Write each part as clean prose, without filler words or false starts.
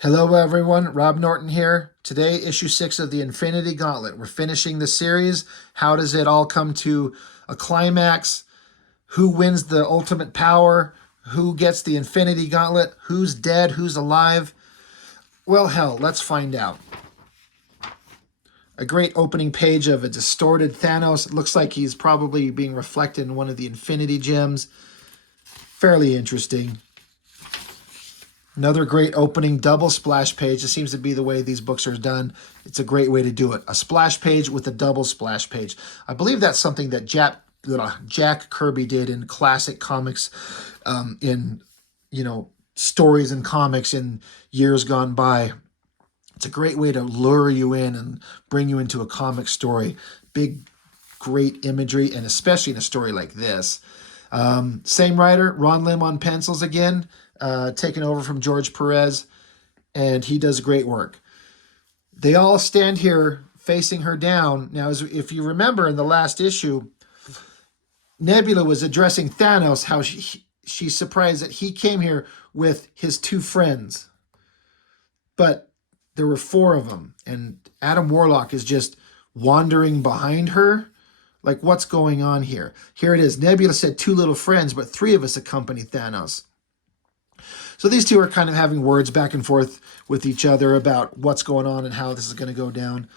Hello, everyone. Rob Norton here. Today, issue 6 of the Infinity Gauntlet. We're finishing the series. How does it all come to a climax? Who wins the ultimate power? Who gets the Infinity Gauntlet? Who's dead? Who's alive? Well, hell, let's find out. A great opening page of a distorted Thanos. It looks like he's probably being reflected in one of the Infinity Gems. Fairly interesting. Another great opening double splash page. This seems to be the way these books are done. It's a great way to do it. A splash page with a double splash page. I believe that's something that Jack Kirby did in classic comics, in stories and comics in years gone by. It's a great way to lure you in and bring you into a comic story. Big, great imagery, and especially in a story like this. Same writer, Ron Lim on pencils again, taking over from George Perez, and he does great work. They all stand here facing her down. Now, if you remember in the last issue, Nebula was addressing Thanos, how she's surprised that he came here with his two friends. But there were four of them, and Adam Warlock is just wandering behind her. Like, what's going on here? Here it is. Nebula said two little friends, but three of us accompany Thanos. So these two are kind of having words back and forth with each other about what's going on and how this is going to go down.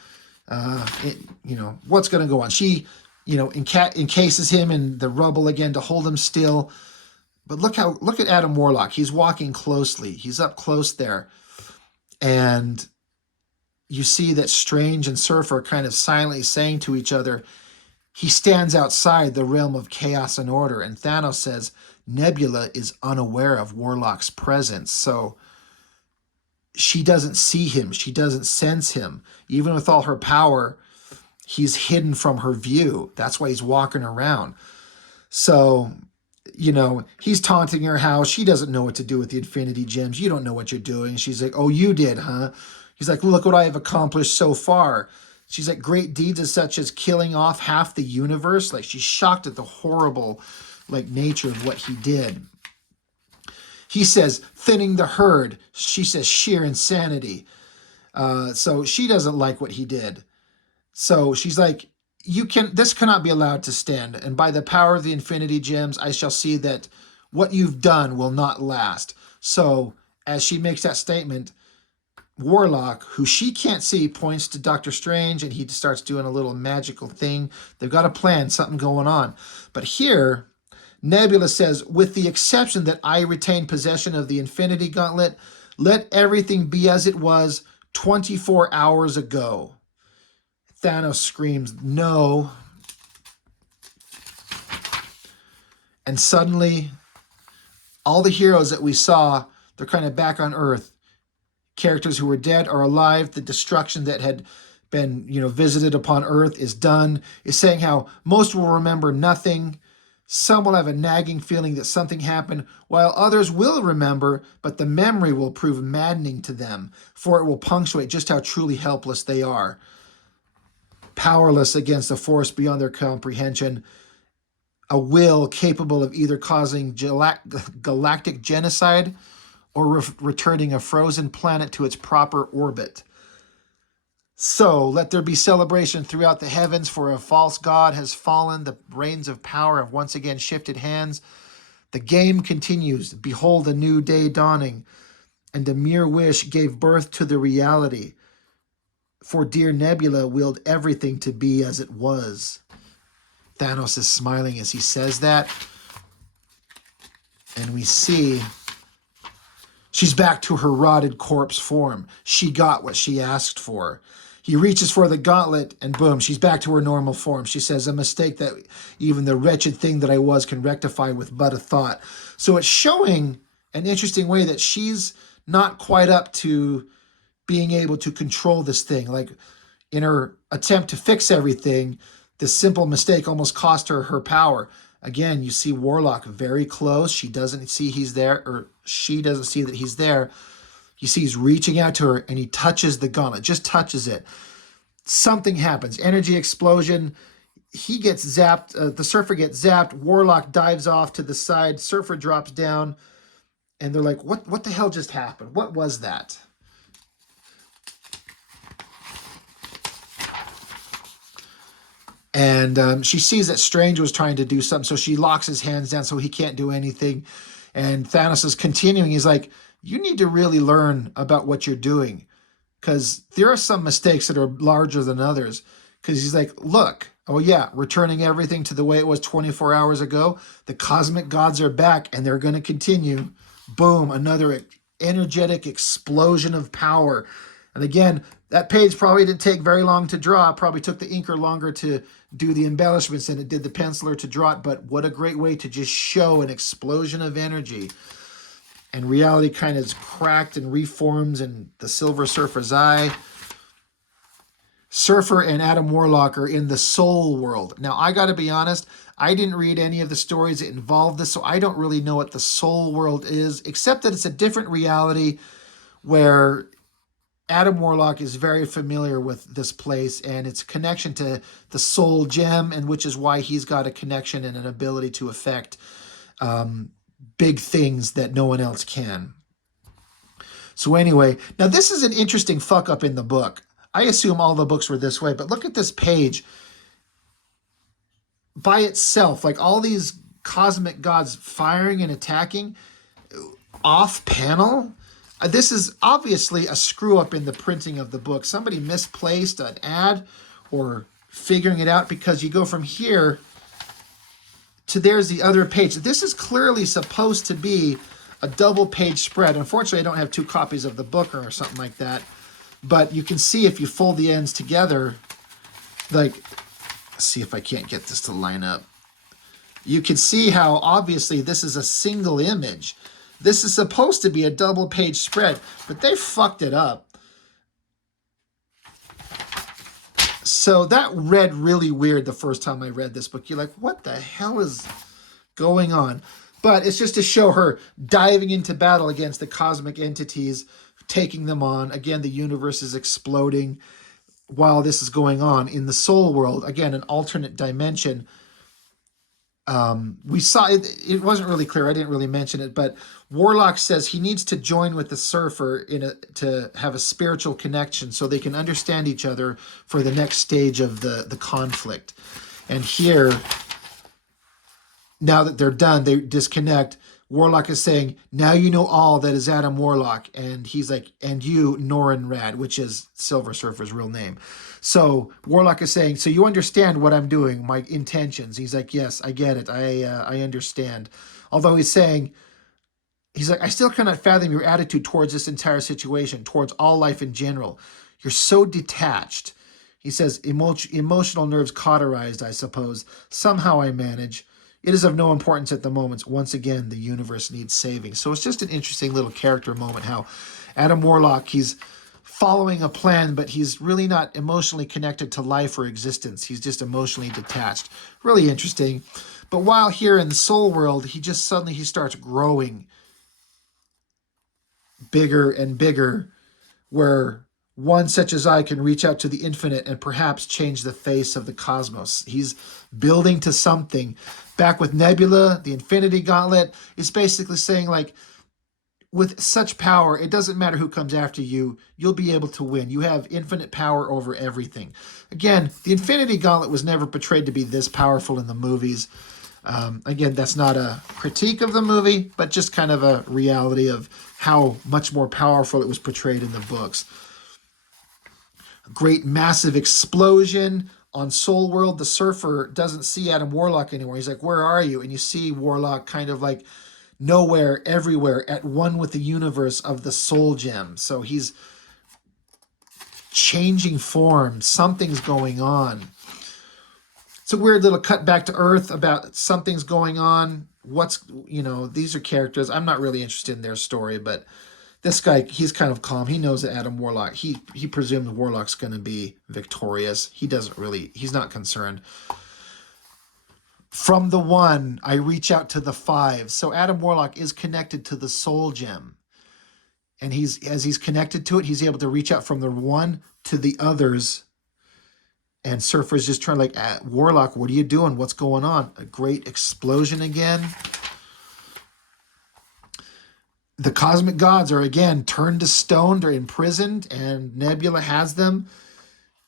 What's going to go on. She, encases him in the rubble again to hold him still. But look at Adam Warlock. He's walking closely. He's up close there. And you see that Strange and Surfer are kind of silently saying to each other, he stands outside the realm of chaos and order. And Thanos says Nebula is unaware of Warlock's presence. So she doesn't see him. She doesn't sense him. Even with all her power, he's hidden from her view. That's why he's walking around. So, he's taunting her how she doesn't know what to do with the Infinity Gems. You don't know what you're doing. She's like, oh, you did, huh? He's like, look what I have accomplished so far. She's like, great deeds as such as killing off half the universe. Like, she's shocked at the horrible, nature of what he did. He says, thinning the herd. She says, sheer insanity. So she doesn't like what he did. So she's like, this cannot be allowed to stand. And by the power of the Infinity Gems, I shall see that what you've done will not last. So as she makes that statement, Warlock, who she can't see, points to Doctor Strange, and he starts doing a little magical thing. They've got a plan, something going on. But here, Nebula says, with the exception that I retain possession of the Infinity Gauntlet, let everything be as it was 24 hours ago. Thanos screams, no. And suddenly, all the heroes that we saw, they're kind of back on Earth. Characters who were dead are alive. The destruction that had been, visited upon Earth is done. Is saying how most will remember nothing. Some will have a nagging feeling that something happened, while others will remember, but the memory will prove maddening to them, for it will punctuate just how truly helpless they are. Powerless against a force beyond their comprehension, a will capable of either causing galactic genocide or returning a frozen planet to its proper orbit. So let there be celebration throughout the heavens, for a false god has fallen. The reins of power have once again shifted hands. The game continues. Behold, a new day dawning, and a mere wish gave birth to the reality. For dear Nebula willed everything to be as it was. Thanos is smiling as he says that. And we see she's back to her rotted corpse form. She got what she asked for. He reaches for the gauntlet, and boom, she's back to her normal form. She says, a mistake that even the wretched thing that I was can rectify with but a thought. So it's showing an interesting way that she's not quite up to being able to control this thing. Like, in her attempt to fix everything, this simple mistake almost cost her her power. Again, you see Warlock very close. She doesn't see he's there, or she doesn't see that he's there. You see he's reaching out to her, and he touches the gauntlet, just touches it. Something happens. Energy explosion. He gets zapped. The Surfer gets zapped. Warlock dives off to the side. Surfer drops down, and they're like, what the hell just happened? What was that? And she sees that Strange was trying to do something, so she locks his hands down so he can't do anything. And Thanos is continuing. He's like, you need to really learn about what you're doing, because there are some mistakes that are larger than others. Because he's like, look, oh yeah, returning everything to the way it was 24 hours ago. The cosmic gods are back, and they're going to continue. Boom, another energetic explosion of power. And again, that page probably didn't take very long to draw. Probably took the inker longer to do the embellishments than it did the penciler to draw it. But what a great way to just show an explosion of energy. And reality kind of is cracked and reforms in the Silver Surfer's eye. Surfer and Adam Warlock are in the soul world. Now, I got to be honest, I didn't read any of the stories that involved this, so I don't really know what the soul world is, except that it's a different reality where Adam Warlock is very familiar with this place and its connection to the soul gem, and which is why he's got a connection and an ability to affect big things that no one else can. So anyway, now this is an interesting fuck up in the book. I assume all the books were this way, but look at this page. By itself, like all these cosmic gods firing and attacking, off panel. This is obviously a screw up in the printing of the book. Somebody misplaced an ad or figuring it out, because you go from here to there's the other page. This is clearly supposed to be a double page spread. Unfortunately, I don't have 2 copies of the book or something like that. But you can see if you fold the ends together, like, let's see if I can't get this to line up. You can see how obviously this is a single image. This is supposed to be a double page spread, but they fucked it up. So that read really weird the first time I read this book. You're like, what the hell is going on? But it's just to show her diving into battle against the cosmic entities, taking them on. Again, the universe is exploding while this is going on. In the soul world, again, an alternate dimension. We saw it, it wasn't really clear. I didn't really mention it, but Warlock says he needs to join with the Surfer to have a spiritual connection so they can understand each other for the next stage of the conflict. And here, now that they're done, they disconnect. Warlock is saying, now you know all that is Adam Warlock. And he's like, and you, Norrin Rad, which is Silver Surfer's real name. So Warlock is saying, so you understand what I'm doing, my intentions. He's like, yes, I get it. I understand. Although he's saying, he's like, I still cannot fathom your attitude towards this entire situation, towards all life in general. You're so detached. He says, emotional nerves cauterized, I suppose. Somehow I manage. It is of no importance at the moment. Once again, the universe needs saving. So it's just an interesting little character moment how Adam Warlock, he's following a plan, but he's really not emotionally connected to life or existence. He's just emotionally detached. Really interesting. But while here in the soul world, he just suddenly he starts growing bigger and bigger, where one such as I can reach out to the infinite and perhaps change the face of the cosmos. He's building to something. Back with Nebula, the Infinity Gauntlet, is basically saying, like, with such power, it doesn't matter who comes after you, you'll be able to win. You have infinite power over everything. Again, the Infinity Gauntlet was never portrayed to be this powerful in the movies. Again, that's not a critique of the movie, but just kind of a reality of how much more powerful it was portrayed in the books. A great massive explosion on Soul World. The Surfer doesn't see Adam Warlock anymore. He's like, where are you? And you see Warlock kind of like nowhere, everywhere, at one with the universe of the Soul Gem. So he's changing form. Something's going on. It's a weird little cut back to Earth about something's going on. What's, these are characters. I'm not really interested in their story, but this guy, he's kind of calm. He knows that Adam Warlock, he presumes Warlock's going to be victorious. He's not concerned. From the 1, I reach out to the 5. So Adam Warlock is connected to the Soul Gem. And as he's connected to it, he's able to reach out from the 1 to the others. And Surfer's just trying to Warlock, what are you doing? What's going on? A great explosion again. The cosmic gods are again turned to stone. They're imprisoned, and Nebula has them.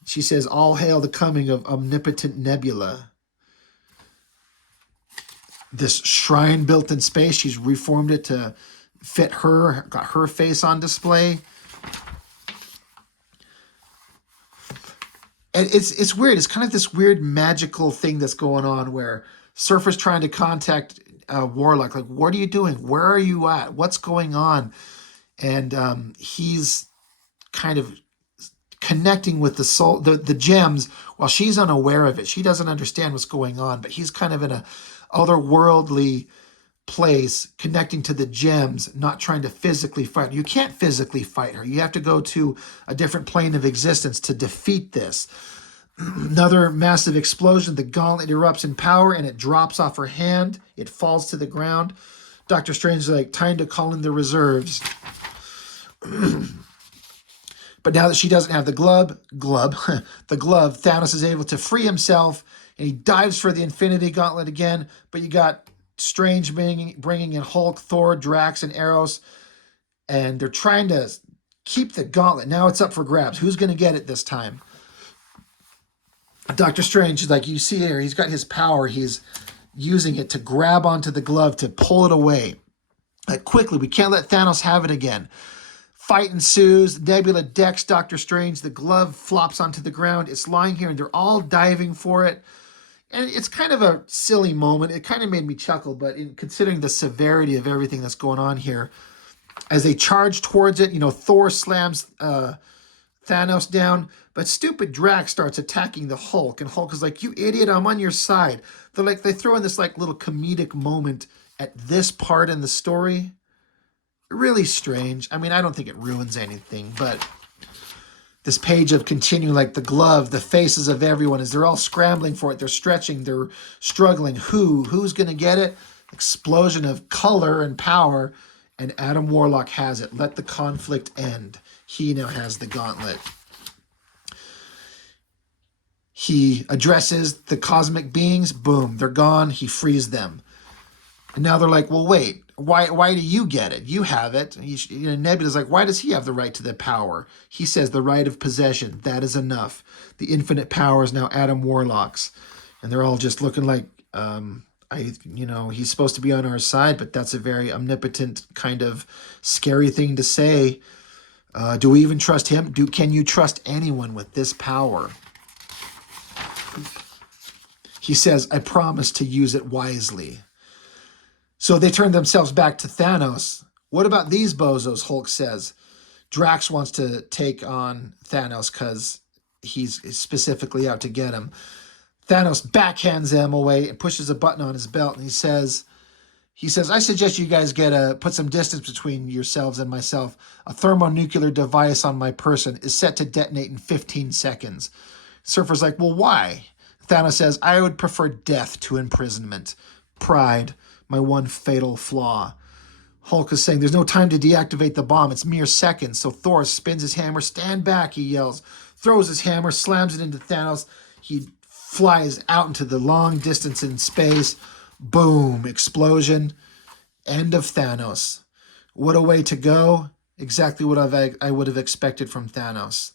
She says, all hail the coming of omnipotent Nebula. This shrine built in space, she's reformed it to fit her, got her face on display. And it's weird. It's kind of this weird magical thing that's going on where Surfer's trying to contact Warlock. Like, what are you doing? Where are you at? What's going on? And he's kind of connecting with the soul, the gems, while she's unaware of it. She doesn't understand what's going on, but he's kind of in a otherworldly place, connecting to the gems, not trying to physically fight her. You can't physically fight her. You have to go to a different plane of existence to defeat this. Another massive explosion. The gauntlet erupts in power and it drops off her hand. It falls to the ground. Doctor Strange is like, time to call in the reserves. But now that she doesn't have the glove, Thanos is able to free himself, and he dives for the Infinity Gauntlet again. But you got Strange bringing in Hulk, Thor, Drax, and Eros, and they're trying to keep the gauntlet. Now it's up for grabs. Who's going to get it this time? Doctor Strange is like, you see here, he's got his power. He's using it to grab onto the glove to pull it away. Like, quickly, we can't let Thanos have it again. Fight ensues. Nebula decks Doctor Strange. The glove flops onto the ground. It's lying here, and they're all diving for it. And it's kind of a silly moment. It kind of made me chuckle, but considering the severity of everything that's going on here, as they charge towards it, Thor slams Thanos down, but stupid Drax starts attacking the Hulk, and Hulk is like, you idiot, I'm on your side. They throw in this little comedic moment at this part in the story. Really strange. I mean, I don't think it ruins anything, but this page of continuing, the glove, the faces of everyone, as they're all scrambling for it, they're stretching, they're struggling. Who's going to get it? Explosion of color and power, and Adam Warlock has it. Let the conflict end. He now has the gauntlet. He addresses the cosmic beings. Boom, they're gone. He frees them. And now they're like, well, wait. Why do you get it? You have it. Nebula's like, why does he have the right to the power? He says the right of possession. That is enough. The infinite power is now Adam Warlock's. And they're all just looking like, he's supposed to be on our side, but that's a very omnipotent kind of scary thing to say. Do we even trust him? Can you trust anyone with this power? He says, I promise to use it wisely. So they turn themselves back to Thanos. What about these bozos, Hulk says. Drax wants to take on Thanos because he's specifically out to get him. Thanos backhands them away and pushes a button on his belt, and he says, I suggest you guys put some distance between yourselves and myself. A thermonuclear device on my person is set to detonate in 15 seconds. Surfer's like, well, why? Thanos says, I would prefer death to imprisonment. Pride, my one fatal flaw. Hulk is saying, there's no time to deactivate the bomb. It's mere seconds. So Thor spins his hammer. Stand back, he yells. Throws his hammer, slams it into Thanos. He flies out into the long distance in space. Boom, explosion. End of Thanos. What a way to go. Exactly what I would have expected from Thanos.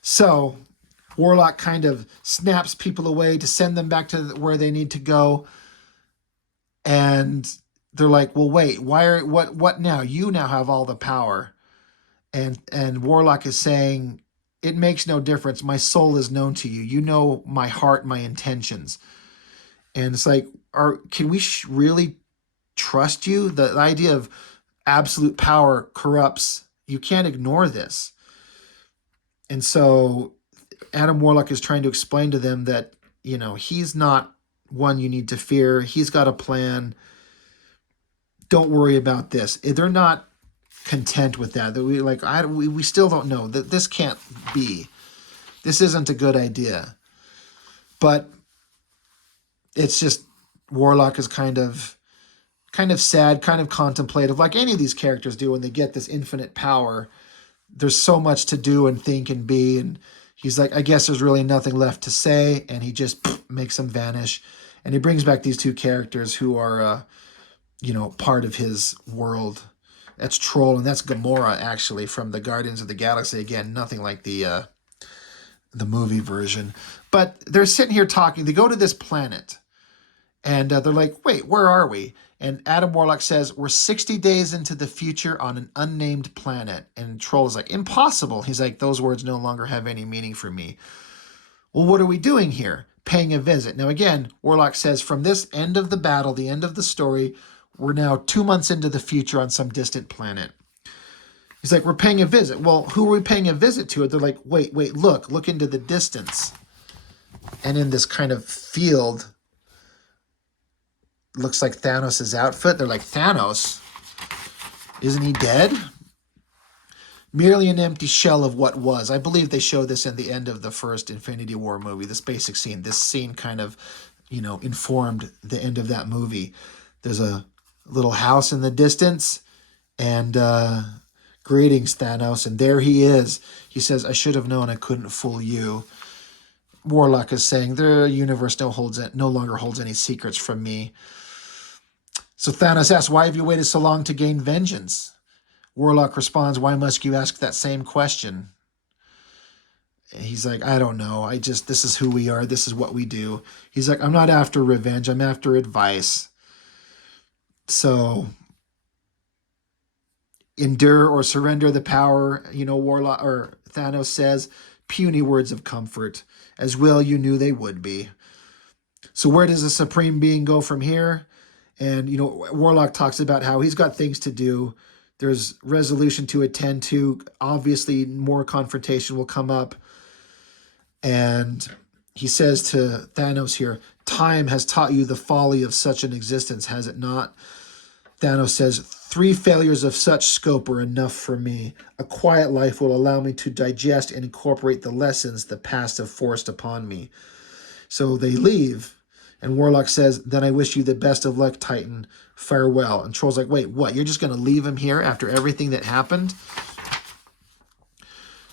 So Warlock kind of snaps people away to send them back to where they need to go. And they're like, well, wait, what now? You now have all the power. And Warlock is saying, it makes no difference. My soul is known to you. You know my heart, my intentions. And it's like, can we really trust you? The idea of absolute power corrupts. You can't ignore this. And so Adam Warlock is trying to explain to them that, he's not one you need to fear. He's got a plan. Don't worry about this. They're not content with that. We still don't know that this can't be. This isn't a good idea. But it's just Warlock is kind of sad, kind of contemplative, like any of these characters do when they get this infinite power. There's so much to do and think and be, and he's like, I guess there's really nothing left to say, and he just makes them vanish. And he brings back these two characters who are, part of his world. That's Troll, and that's Gamora, actually, from the Guardians of the Galaxy. Again, nothing like the the movie version. But they're sitting here talking. They go to this planet, and they're like, wait, where are we? And Adam Warlock says, we're 60 days into the future on an unnamed planet. And Troll is like, impossible. He's like, those words no longer have any meaning for me. Well, what are we doing here? Paying a visit. Now, again, Warlock says, from this end of the battle, the end of the story, we're now 2 months into the future on some distant planet. He's like, we're paying a visit. Well, who are we paying a visit to? They're like, wait, look into the distance. And in this kind of field, looks like Thanos' outfit. They're like, Thanos? Isn't he dead? Merely an empty shell of what was. I believe they show this in the end of the first Infinity War movie, this basic scene. This scene kind of, informed the end of that movie. There's a little house in the distance, and greetings, Thanos. And there he is. He says, I should have known I couldn't fool you. Warlock is saying, the universe no longer holds any secrets from me. So Thanos asks, why have you waited so long to gain vengeance? Warlock responds, why must you ask that same question? He's like, I don't know. This is who we are. This is what we do. He's like, I'm not after revenge. I'm after advice. So endure or surrender the power, Warlock or Thanos says, puny words of comfort, as well you knew they would be. So where does the Supreme Being go from here? And, Warlock talks about how he's got things to do. There's resolution to attend to. Obviously, more confrontation will come up. And he says to Thanos here, time has taught you the folly of such an existence, has it not? Thanos says, 3 failures of such scope are enough for me. A quiet life will allow me to digest and incorporate the lessons the past have forced upon me. So they leave. And Warlock says, then I wish you the best of luck, Titan. Farewell. And Troll's like, wait, what? You're just going to leave him here after everything that happened?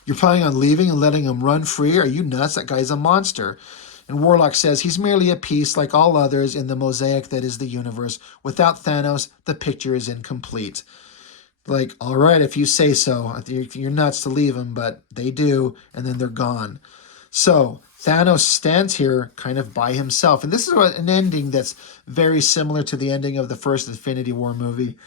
You're planning on leaving and letting him run free? Are you nuts? That guy's a monster. And Warlock says, he's merely a piece like all others in the mosaic that is the universe. Without Thanos, the picture is incomplete. Like, all right, if you say so. You're nuts to leave him, but they do, and then they're gone. So Thanos stands here kind of by himself. And this is an ending that's very similar to the ending of the first Infinity War movie.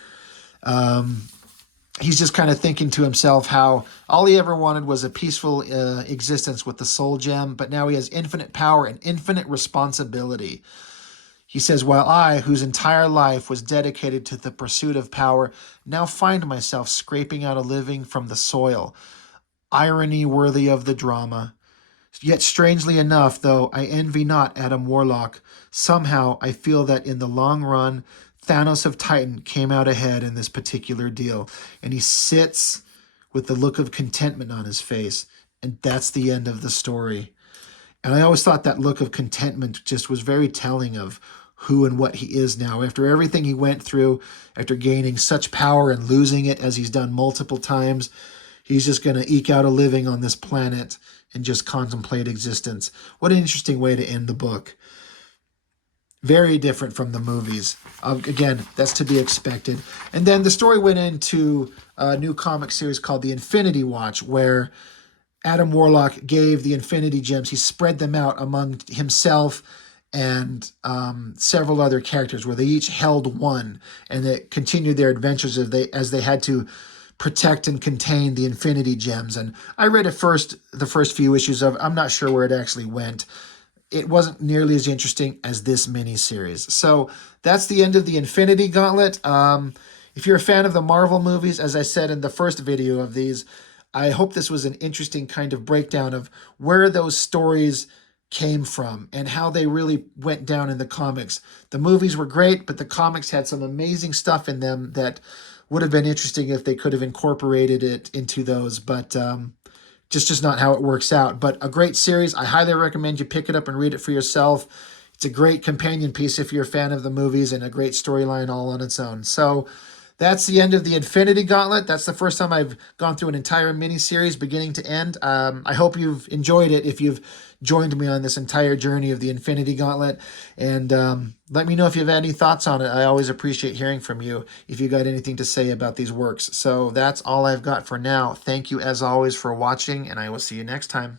He's just kind of thinking to himself how all he ever wanted was a peaceful existence with the soul gem, but now he has infinite power and infinite responsibility. He says, while I, whose entire life was dedicated to the pursuit of power, now find myself scraping out a living from the soil. Irony worthy of the drama. Yet strangely enough, though, I envy not Adam Warlock. Somehow I feel that in the long run, Thanos of Titan came out ahead in this particular deal. And he sits with the look of contentment on his face. And that's the end of the story. And I always thought that look of contentment just was very telling of who and what he is now. After everything he went through, after gaining such power and losing it as he's done multiple times, he's just going to eke out a living on this planet and just contemplate existence. What an interesting way to end the book. Very different from the movies. Again, that's to be expected. And then the story went into a new comic series called The Infinity Watch, where Adam Warlock gave the Infinity Gems. He spread them out among himself and several other characters, where they each held one, and they continued their adventures as they had to protect and contain the Infinity Gems. And I read the first few issues of. I'm not sure where it actually went. It wasn't nearly as interesting as this miniseries. So that's the end of the Infinity Gauntlet. If you're a fan of the Marvel movies, as I said in the first video of these, I hope this was an interesting kind of breakdown of where those stories came from and how they really went down in the comics. The movies were great, but the comics had some amazing stuff in them that would have been interesting if they could have incorporated it into those, but just not how it works out. But a great series. I highly recommend you pick it up and read it for yourself. It's a great companion piece if you're a fan of the movies, and a great storyline all on its own. So that's the end of the Infinity Gauntlet. That's the first time I've gone through an entire miniseries beginning to end. I hope you've enjoyed it if you've joined me on this entire journey of the Infinity Gauntlet. And let me know if you have any thoughts on it. I always appreciate hearing from you if you got anything to say about these works. So that's all I've got for now. Thank you as always for watching, and I will see you next time.